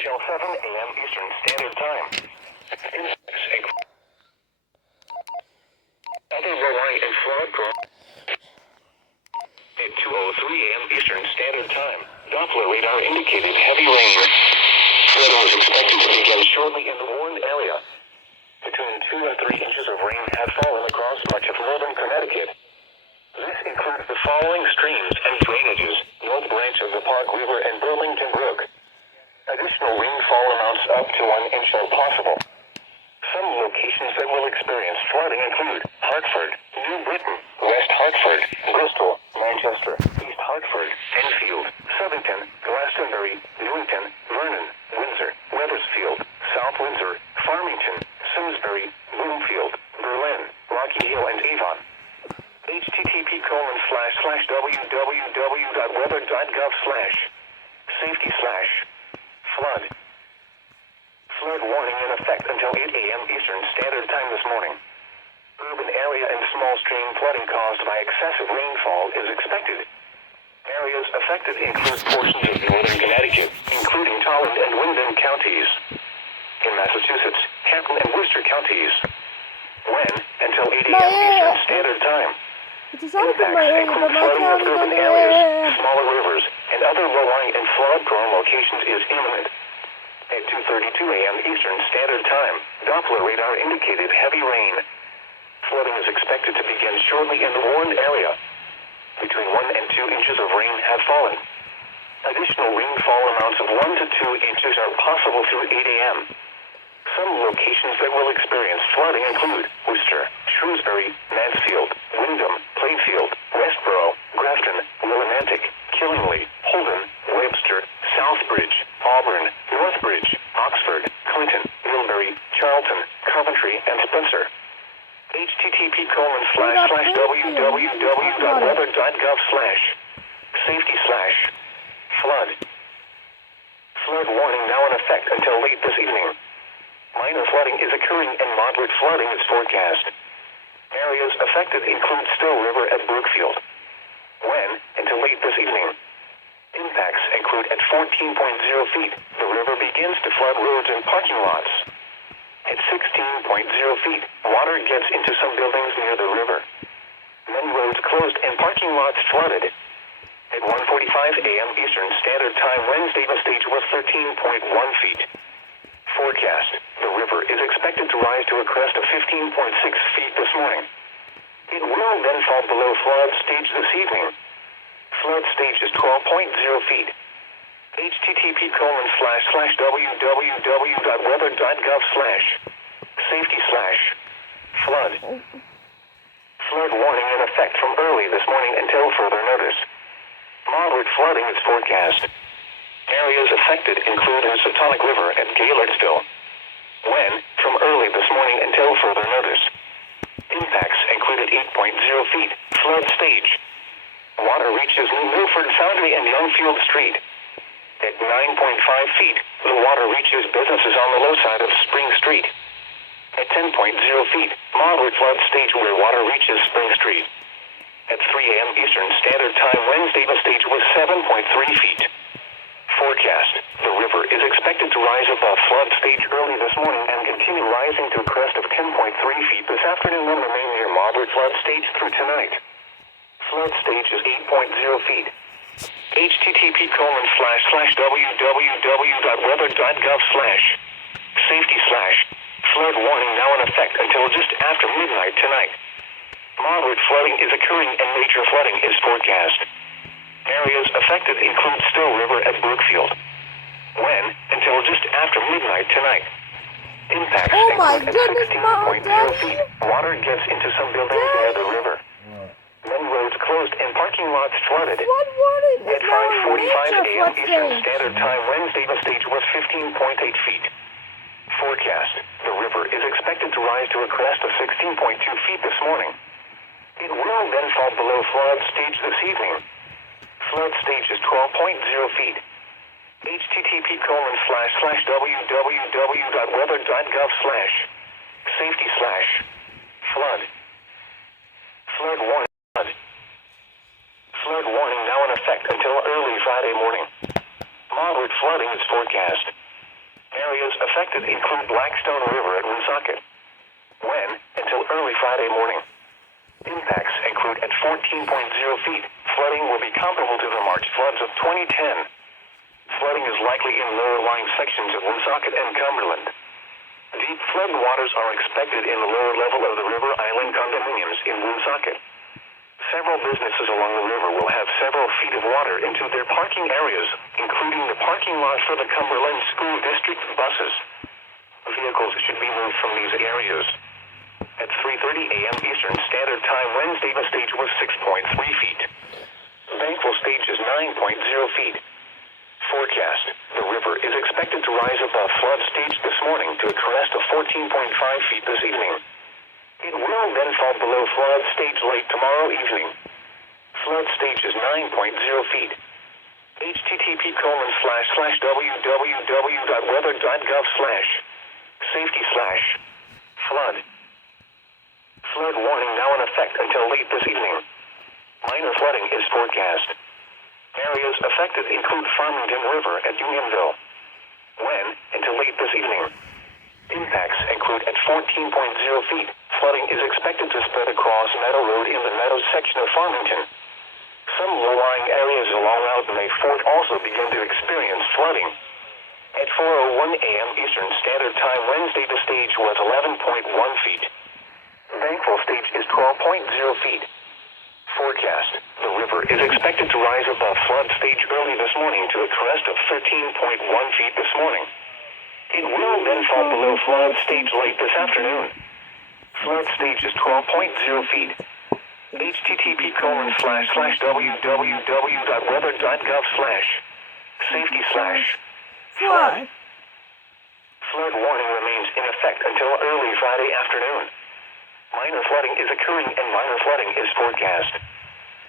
until 7 a.m. Eastern Standard Time. Other low-lying and flood-prone at 2:03 a.m. Eastern Standard Time. Doppler radar indicated heavy rain. Weather was expected to begin shortly in the warned area. Between 2 and 3 inches of rain had fallen across much of northern Connecticut. This includes the following streams and drainages: North Branch of the Park River and Burlington Brook. Additional rainfall amounts up to 1 inch are possible. Some locations that will experience flooding include Hartford, New Britain, West Hartford, Bristol, Manchester, East Hartford, Enfield, Southington, Glastonbury, Newington, Vernon, Windsor, Wethersfield, South Windsor, Farmington, Simsbury, Bloomfield, Berlin, Rocky Hill, and Avon. http://www.weather.gov/safety/flood. Flood warning in effect until 8 a.m. Eastern Standard Time this morning. Urban area and small stream flooding caused by excessive rainfall is expected. Areas affected include portions of northern Connecticut, including Tolland and Wyndham counties. In Massachusetts, Hampton and Worcester counties. When? Until 8 a.m. Eastern Standard Time. It is not in my area, but my county is under areas, smaller rivers, and other low-lying and flood-prone locations is imminent. At 2:32 a.m. Eastern Standard Time, Doppler radar indicated heavy rain. Flooding is expected to begin shortly in the warned area. Between 1 and 2 inches of rain have fallen. Additional rainfall amounts of 1 to 2 inches are possible through 8 a.m. Some locations that will experience flooding include Worcester, Shrewsbury, Mansfield, Wyndham, Plainfield, Westboro, Grafton, Willimantic, Killingly, Holden, Webster, Southbridge, Auburn, Northbridge, Oxford, Clinton, Millbury, Charlton, Coventry, and Spencer. http://www.weather.gov/safety/flood. Flood warning now in effect until late this evening. Minor flooding is occurring and moderate flooding is forecast. Areas affected include Still River at Brookfield. When? Until late this evening. Impacts include at 14.0 feet, the river begins to flood roads and parking lots. At 16.0 feet, water gets into some buildings near the river. Many roads closed and parking lots flooded. At 1:45 a.m. Eastern Standard Time Wednesday, the stage was 13.1 feet. Forecast: the river is expected to rise to a crest of 15.6 feet this morning. It will then fall below flood stage this evening. Flood stage is 12.0 feet. http://www.weather.gov/safety/flood. Flood warning in effect from early this morning until further notice. Moderate flooding is forecast. Areas affected include the Housatonic River at Gaylordsville. When? From early this morning until further notice. Impacts included 8.0 feet, flood stage. Water reaches New Milford Foundry and Youngfield Street. At 9.5 feet, the water reaches businesses on the low side of Spring Street. At 10.0 feet, moderate flood stage where water reaches Spring Street. At 3 a.m. Eastern Standard Time Wednesday, the stage was 7.3 feet. Forecast: the river is expected to rise above flood stage early this morning and continue rising to a crest of 10.3 feet this afternoon and remain near moderate flood stage through tonight. Flood stage is 8.0 feet. http://www.weather.gov/safety/flood warning now in effect until just after midnight tonight. Moderate flooding is occurring and major flooding is forecast. Areas affected include Still River at Brookfield. When? Until just after midnight tonight. Impacts include at 16.0 feet. Water gets into some buildings near the river. Many roads closed and parking lots flooded. At 5:45 a.m. Eastern Standard Time Wednesday, the stage was 15.8 feet. Forecast: the river is expected to rise to a crest of 16.2 feet this morning. It will then fall below flood stage this evening. Flood stage is 12.0 feet. http://weather.gov/safety/flood. Flood warning. Flood warning now in effect until early Friday morning. Moderate flooding is forecast. Areas affected include Blackstone River at Woonsocket. When until early Friday morning. Impacts include at 14.0 feet. Flooding will be comparable to the March floods of 2010. Flooding is likely in lower-lying sections of Woonsocket and Cumberland. Deep flood waters are expected in the lower level of the River Island condominiums in Woonsocket. Several businesses along the river will have several feet of water into their parking areas, including the parking lot for the Cumberland School District buses. Vehicles should be moved from these areas. At 3:30 a.m. Eastern Standard Time Wednesday, the stage was 6.3 feet. Thankful stage is 9.0 feet. Forecast: the river is expected to rise above flood stage this morning to a crest of 14.5 feet this evening. It will then fall below flood stage late tomorrow evening. Flood stage is 9.0 feet. http://www.weather.gov/safety/flood. Flood warning now in effect until late this evening. Minor flooding is forecast. Areas affected include Farmington River at Unionville. When until late this evening. Impacts include at 14.0 feet. Flooding is expected to spread across Meadow Road in the Meadows section of Farmington. Some low-lying areas along Outney Fort also begin to experience flooding. At 4:01 a.m. Eastern Standard Time Wednesday, the stage was 11.1 feet. Thankful stage is 12.0 feet. Forecast: the river is expected to rise above flood stage early this morning to a crest of 13.1 feet this morning. It will then fall below flood stage late this afternoon. Flood stage is 12.0 feet. http://www.weather.gov/safety/flood. Flood warning remains in effect until early Friday afternoon. Minor flooding is occurring and minor flooding is forecast.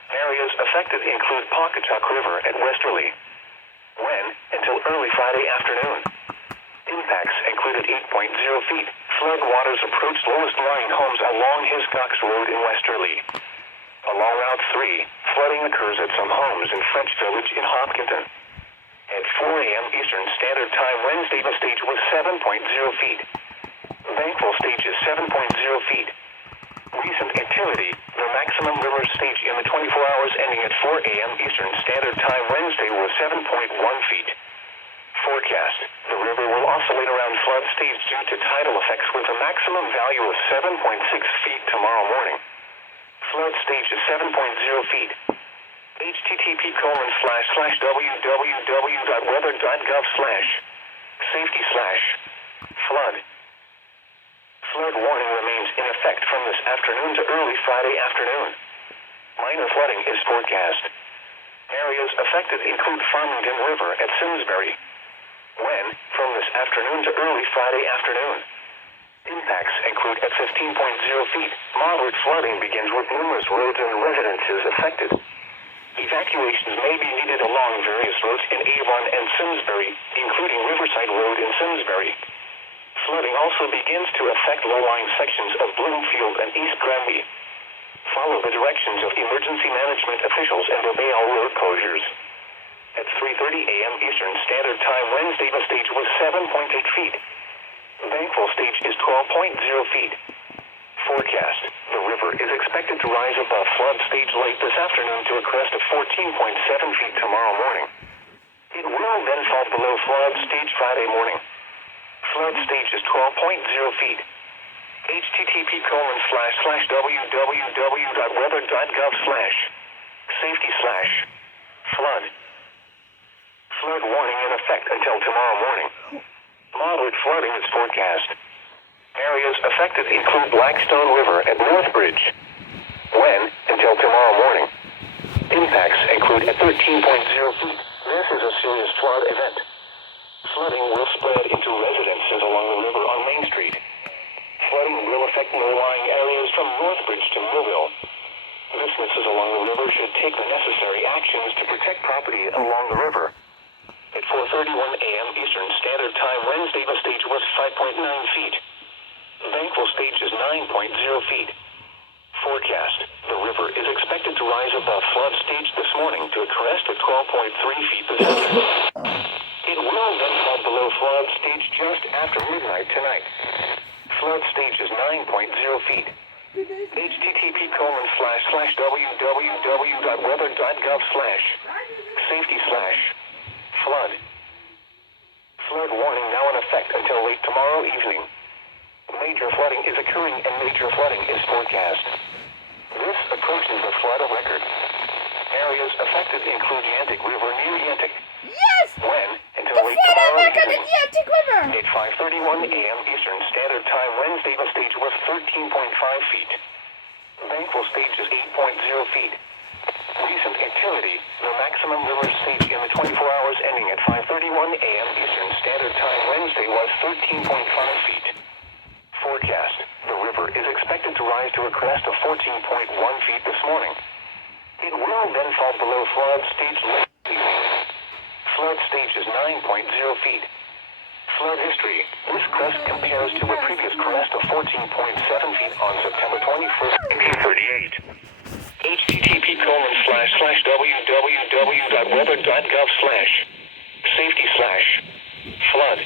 Areas affected include Pawcatuck River at Westerly. When until early Friday afternoon. Impacts included 8.0 feet. Flood waters approached lowest-lying homes along Hiscox Road in Westerly. Along Route 3, flooding occurs at some homes in French Village in Hopkinton. At 4 a.m. Eastern Standard Time Wednesday, the stage was 7.0 feet. Thankful stage is 7.0 feet. Recent activity: the maximum river stage in the 24 hours ending at 4 a.m. Eastern Standard Time Wednesday was 7.1 feet. Forecast: the river will oscillate around flood stage due to tidal effects with a maximum value of 7.6 feet tomorrow morning. Flood stage is 7.0 feet. http://www.weather.gov/safety/flood. Flood warning remains in effect from this afternoon to early Friday afternoon. Minor flooding is forecast. Areas affected include Farmington River at Simsbury. When from this afternoon to early Friday afternoon. Impacts include at 15.0 feet. Moderate flooding begins with numerous roads and residences affected. Evacuations may be needed along various roads in Avon and Simsbury, including Riverside Road in Simsbury. Flooding also begins to affect low-lying sections of Bloomfield and East Granby. Follow the directions of emergency management officials and obey all road closures. At 3:30 a.m. Eastern Standard Time Wednesday, the stage was 7.8 feet. Thankful stage is 12.0 feet. Forecast: the river is expected to rise above flood stage late this afternoon to a crest of 14.7 feet tomorrow morning. It will then fall below flood stage Friday morning. Flood stage is 12.0 feet. http://www.weather.gov/safety/flood. Flood warning in effect until tomorrow morning. Moderate flooding is forecast. Areas affected include Blackstone River at Northbridge. When until tomorrow morning. Impacts include at 13.0 feet. This is a serious flood event. Flooding will spread into residences along the river on Main Street. Flooding will affect low-lying areas from Northbridge to Millville. Businesses along the river should take the necessary actions to protect property along the river. At 4:31 a.m. Eastern Standard Time Wednesday, the stage was 5.9 feet. Thankful stage is 9.0 feet. Forecast: the river is expected to rise above flood stage this morning to a crest of 12.3 feet this afternoon. It will then fall below flood stage just after midnight tonight. Flood stage is 9.0 feet. http://www.weather.gov/safety/flood. Flood warning now in effect until late tomorrow evening. Major flooding is occurring and major flooding is forecast. This approaches the flood record. Areas affected include Yantic River near Yantic. Yes! When until The late flood tomorrow record evening. in Yantic River! At 5:31 a.m. Eastern Standard Time Wednesday, the stage was 13.5 feet. Thankful stage is 8.0 feet. Recent activity, the maximum river stage in the 24 hours ending at 5:31 a.m. Eastern Standard Time Wednesday was 13.5 feet. Forecast, the river is expected to rise to a crest of 14.1 feet this morning. It will then fall below flood stage late evening. Flood stage is 9.0 feet. Flood history. This crest compares to a previous crest of 14.7 feet on September 21st, 1938. http://www.weather.gov/safety/flood.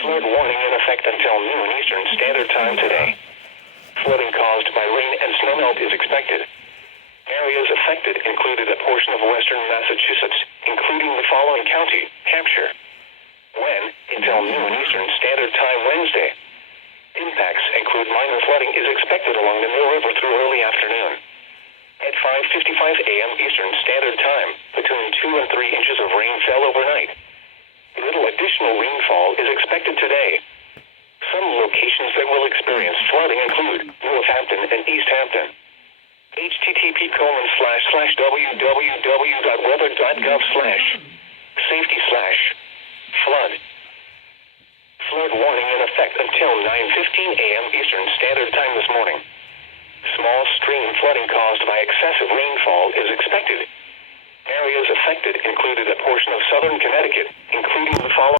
Flood warning in effect until noon Eastern Standard Time today. Flooding caused by rain and snowmelt is expected. Areas affected included a portion of western Massachusetts, including the following county, Hampshire. When until noon Eastern Standard Time Wednesday. Impacts include minor flooding is expected along the Mill River through early afternoon. At 5:55 a.m. Eastern Standard Time, between 2 and 3 inches of rain fell overnight. Little additional rainfall is expected today. Some locations that will experience flooding include Northampton and East Hampton. http://www.weather.gov/safety/flood. Flood warning in effect until 9:15 a.m. Eastern Standard Time this morning. Small stream flooding caused by excessive rainfall is expected. Areas affected included a portion of southern Connecticut, including the following